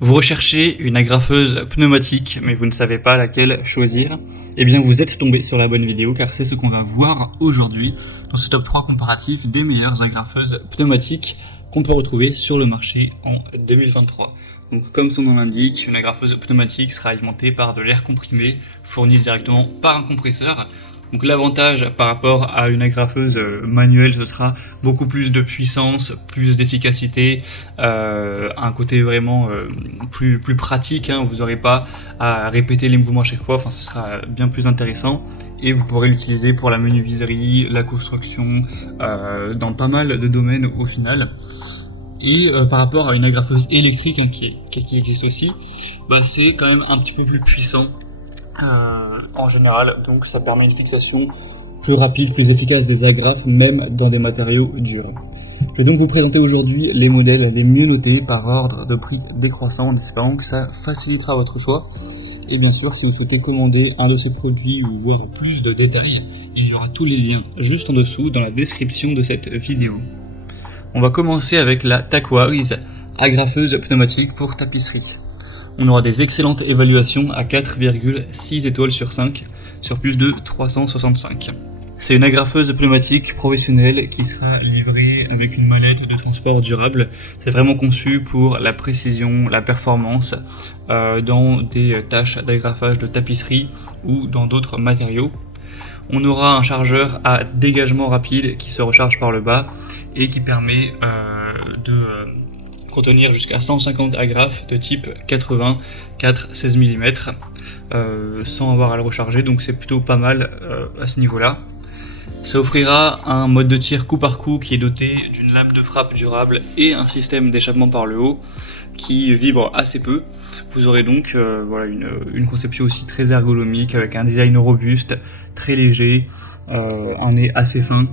Vous recherchez une agrafeuse pneumatique, mais vous ne savez pas laquelle choisir? Eh bien, vous êtes tombé sur la bonne vidéo, car c'est ce qu'on va voir aujourd'hui dans ce top 3 comparatif des meilleures agrafeuses pneumatiques qu'on peut retrouver sur le marché en 2023. Donc, comme son nom l'indique, une agrafeuse pneumatique sera alimentée par de l'air comprimé, fourni directement par un compresseur. Donc l'avantage par rapport à une agrafeuse manuelle, ce sera beaucoup plus de puissance, plus d'efficacité, un côté vraiment plus pratique, hein. Vous n'aurez pas à répéter les mouvements à chaque fois, enfin ce sera bien plus intéressant. Et vous pourrez l'utiliser pour la menuiserie, la construction, dans pas mal de domaines au final. Et par rapport à une agrafeuse électrique, hein, qui existe aussi, c'est quand même un petit peu plus puissant. En général, donc ça permet une fixation plus rapide, plus efficace des agrafes, même dans des matériaux durs. Je vais donc vous présenter aujourd'hui les modèles les mieux notés par ordre de prix décroissant, en espérant que ça facilitera votre choix. Et bien sûr, si vous souhaitez commander un de ces produits ou voir plus de détails, il y aura tous les liens juste en dessous dans la description de cette vidéo. On va commencer avec la Tacwise, agrafeuse pneumatique pour tapisserie. On aura des excellentes évaluations à 4,6 étoiles sur 5 sur plus de 365. C'est une agrafeuse pneumatique professionnelle qui sera livrée avec une mallette de transport durable. C'est vraiment conçu pour la précision, la performance dans des tâches d'agrafage de tapisserie ou dans d'autres matériaux. On aura un chargeur à dégagement rapide qui se recharge par le bas et qui permet de contenir jusqu'à 150 agrafes de type 80 4/16 mm sans avoir à le recharger, donc c'est plutôt pas mal à ce niveau là. Ça offrira un mode de tir coup par coup qui est doté d'une lame de frappe durable et un système d'échappement par le haut qui vibre assez peu. Vous aurez donc une conception aussi très ergonomique avec un design robuste, très léger, un nez assez fin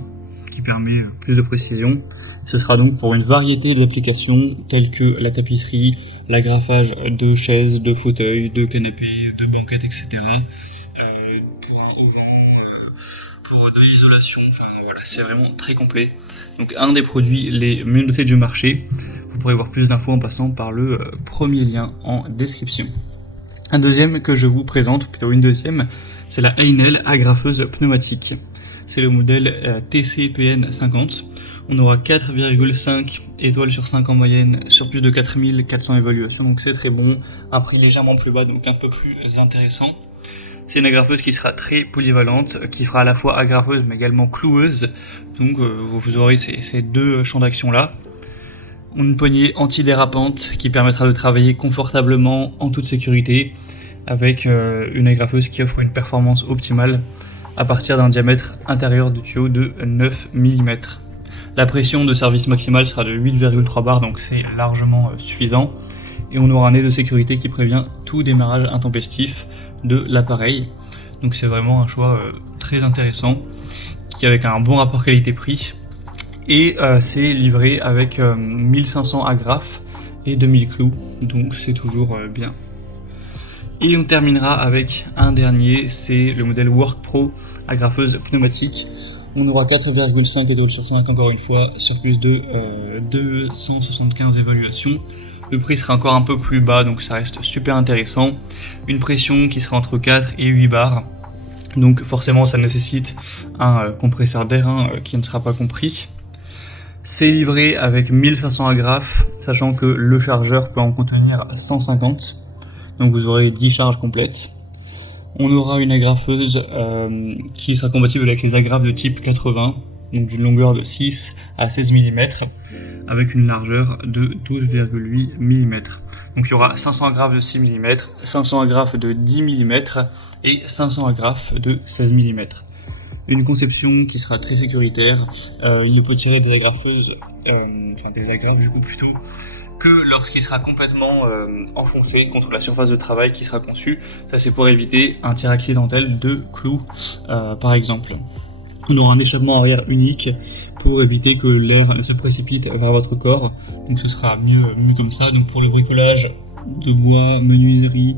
qui permet plus de précision. Ce sera donc pour une variété d'applications telles que la tapisserie, l'agrafage de chaises, de fauteuils, de canapés, de banquettes, etc. Pour un auvent, pour de l'isolation, enfin voilà, c'est vraiment très complet. Donc un des produits les mieux notés du marché. Vous pourrez voir plus d'infos en passant par le premier lien en description. Un deuxième que je vous présente, plutôt une deuxième, c'est la Heinel agrafeuse pneumatique. C'est le modèle TCPN 50. On aura 4,5 étoiles sur 5 en moyenne sur plus de 4400 évaluations, donc c'est très bon. Un prix légèrement plus bas, donc un peu plus intéressant. C'est une agrafeuse qui sera très polyvalente, qui fera à la fois agrafeuse mais également cloueuse. Donc vous aurez ces deux champs d'action là. Une poignée antidérapante qui permettra de travailler confortablement en toute sécurité avec une agrafeuse qui offre une performance optimale à partir d'un diamètre intérieur du tuyau de 9 mm. La pression de service maximale sera de 8,3 bars, donc c'est largement suffisant. Et on aura un nez de sécurité qui prévient tout démarrage intempestif de l'appareil. Donc c'est vraiment un choix très intéressant, qui avec un bon rapport qualité-prix. Et c'est livré avec 1500 agrafes et 2000 clous, donc c'est toujours bien. Et on terminera avec un dernier, c'est le modèle Work Pro, agrafeuse pneumatique. On aura 4,5 étoiles sur 5 encore une fois, sur plus de 275 évaluations. Le prix sera encore un peu plus bas, donc ça reste super intéressant. Une pression qui sera entre 4 et 8 bars. Donc forcément ça nécessite un compresseur d'air qui ne sera pas compris. C'est livré avec 1500 agrafes, sachant que le chargeur peut en contenir 150. Donc vous aurez 10 charges complètes. On aura une agrafeuse qui sera compatible avec les agrafes de type 80, donc d'une longueur de 6 à 16 mm, avec une largeur de 12,8 mm. Donc il y aura 500 agrafes de 6 mm, 500 agrafes de 10 mm et 500 agrafes de 16 mm. Une conception qui sera très sécuritaire. Il ne peut tirer des agrafeuses, des agrafes du coup plutôt, que lorsqu'il sera complètement enfoncé contre la surface de travail qui sera conçue. Ça c'est pour éviter un tir accidentel de clous par exemple. On aura un échappement arrière unique pour éviter que l'air ne se précipite vers votre corps. Donc ce sera mieux comme ça. Donc pour le bricolage de bois, menuiserie,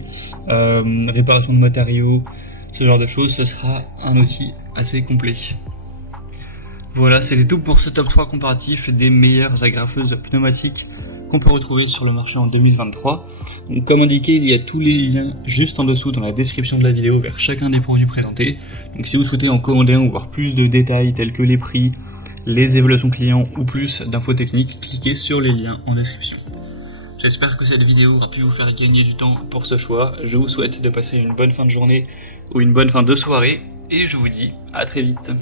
réparation de matériaux, ce genre de choses, ce sera un outil assez complet. Voilà, c'était tout pour ce top 3 comparatif des meilleures agrafeuses pneumatiques qu'on peut retrouver sur le marché en 2023. Donc, comme indiqué, il y a tous les liens juste en dessous dans la description de la vidéo vers chacun des produits présentés. Donc si vous souhaitez en commander un ou voir plus de détails tels que les prix, les évaluations clients ou plus d'infos techniques, cliquez sur les liens en description. J'espère que cette vidéo aura pu vous faire gagner du temps pour ce choix. Je vous souhaite de passer une bonne fin de journée ou une bonne fin de soirée et je vous dis à très vite.